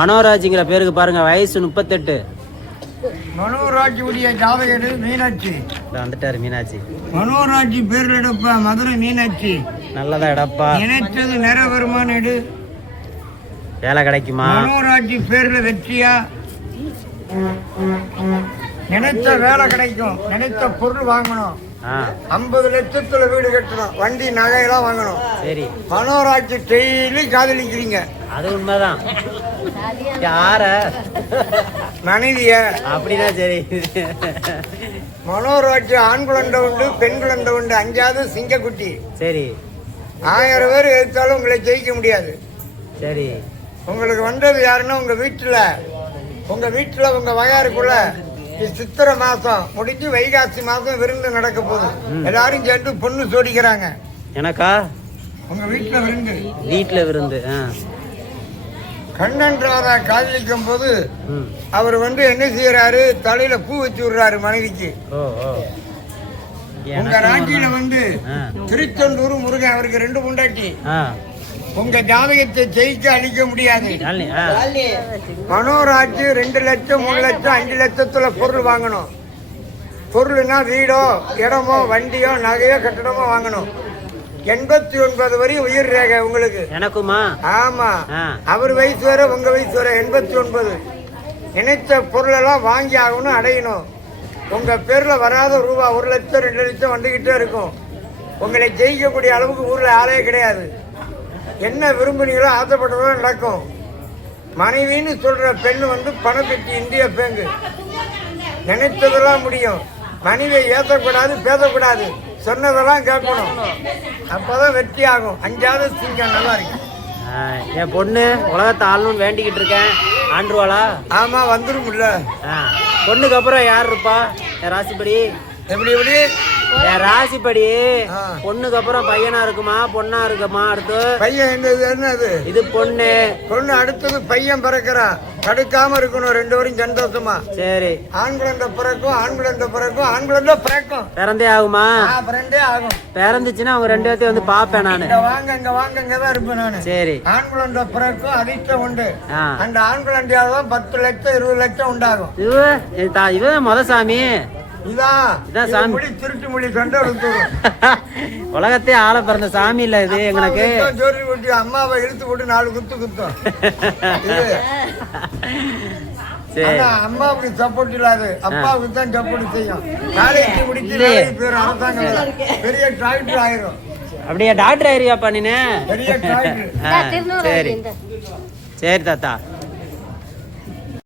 மனோராஜ்ங்கிற பேருக்கு பாருங்க, வயசு 38. மனோராஜ் உடைய ஜாதகடு மீனாட்சி வந்துட்டாரு. மீனாட்சி மனோராஜ் பேர் எடுப்பா, மதுரை மீனாட்சி. நல்லதா இடப்பா, நினைச்சது நேர வருமானம் எடு, வேலை கிடைக்குமா? மனோராஜ் பேர்ல வெற்றியா, நினைச்ச வேலை கிடைக்கும், நினைத்த பொருள் வாங்கணும், 50 லட்சத்துல வீடு கட்டணும், வண்டி நகையெல்லாம் வாங்கணும். சரி, மனோராஜ் டெய்லி காதலிக்கிறீங்க, அது உண்மைதான். யார? மனைவிய. அப்படின்னா சரி. மனோராஜ் ஆண் குழந்தை உண்டு, பெண் குழந்தை உண்டு, 5வது சிங்கக்குட்டி. சரி, 1000 பேர் எடுத்தாலும் உங்களை ஜெயிக்க முடியாது. சரி, உங்களுக்கு வந்தது யாருன்னா உங்க வீட்டுல உங்க வயாருக்குள்ள சித்திரை மாசம் முடிஞ்சு வைகாசி மாசம் விருந்து நடக்க போகுது. எல்லாரும் சேர்ந்து பொண்ணு சோடிக்கிறாங்க. எனக்கா? உங்க வீட்டுல விருந்து. கண்ணன் ராதா காதலிக்கும் போது அவர் என்ன செய்யறாரு, தலையில பூ வச்சு விடுறாரு மனைவிக்கு. உங்க ராஞ்சியில திருச்செந்தூர் முருகன், அவருக்கு 2 பொண்டாட்டி. உங்க ஜாதகத்தை ஜெயிக்க அழிக்க முடியாது. மனோராஜ் 2 லட்சம் 3 லட்சம் 5 லட்சத்துல பொருள் வாங்கணும். பொருள்னா வீடோ இடமோ வண்டியோ நகையோ கட்டடமோ வாங்கணும். 89 வரை உயிர் ரேகை உங்களுக்கு. எனக்குமா? ஆமா, அவர் வயசு வர உங்க வயசு வர 89. நினைச்ச பொருளெல்லாம் வாங்கி ஆகணும், அடையணும். உங்க பேர்ல வராத ரூபா 1 லட்சம் 2 லட்சம் வந்துகிட்டே இருக்கும். உங்களை ஜெயிக்கக்கூடிய அளவுக்கு ஊர்ல ஆளே கிடையாது. என்ன விரும்புனீங்களோ ஆசைப்பட்டதோ நடக்கும். மனைவின்னு சொல்ற பெண்ணு பணப்பெட்டி இந்திய பேங்கு, நினைத்ததெல்லாம் முடியும். மனைவியை ஏற்றக்கூடாது, பேசக்கூடாது, சொன்னதெல்லாம் கேட்கணும். அப்பதான் வெற்றி ஆகும். 5வது சிங்கம். நல்லா இருக்கு. என் பொண்ணு உலகத்தை ஆளணும்னு வேண்டிக்கிட்டு இருக்கேன். ஆண்டுவாளா? ஆமா, வந்துரும்ல. பொண்ணுக்கு அப்புறம் யார் இருப்பா என் ராசிப்படி? எப்படி என் ராசிப்படி பொண்ணுக்கு அப்புறம் பையனா இருக்குமா பொண்ணா இருக்குமா? அடுத்து பையன். என்னது இது? பொண்ணு. அடுத்தது பையன் பிறக்கிறான். தடுக்காம இருக்கணும் 2 பேரும் சந்தோஷமா. சரி, ஆண் குழந்தை பிறக்கும். பிறந்தே ஆகுமா? பிறந்தே ஆகும். பிறந்துச்சுன்னா அவங்க 2 பேர்த்தையும் பாப்பேன் நானு. வாங்க இங்கதான் இருப்பேன் நானு. சரி, ஆண் குழந்தை பிறக்கும், அதிர்ஷ்டம் உண்டு. அந்த ஆண் குழந்தையால்தான் 10 லட்சம் 20 லட்சம் உண்டாகும். இவன் மொதசாமி. இதான் சாமி. திருட்டு மொழி சண்டை உலகத்தே ஆள பிறந்த சாமி இல்ல இது. எங்களுக்கு ஜோரி கொட்டி அம்மாவை இழுத்து போட்டு 4 குத்தும். அம்மாவுக்கு சப்போர்ட் இல்லாது, அப்பாவுக்கு தான் சப்போர்ட் செய்யும். காலேஜ் முடிச்சு பேர் அரசாங்கம் பெரிய டிராக்டர் ஆயிரும். அப்படியே டாக்டர் ஆயிருவியாப்பா நீனு? பெரிய டிராக்டர். சரி சரி தாத்தா.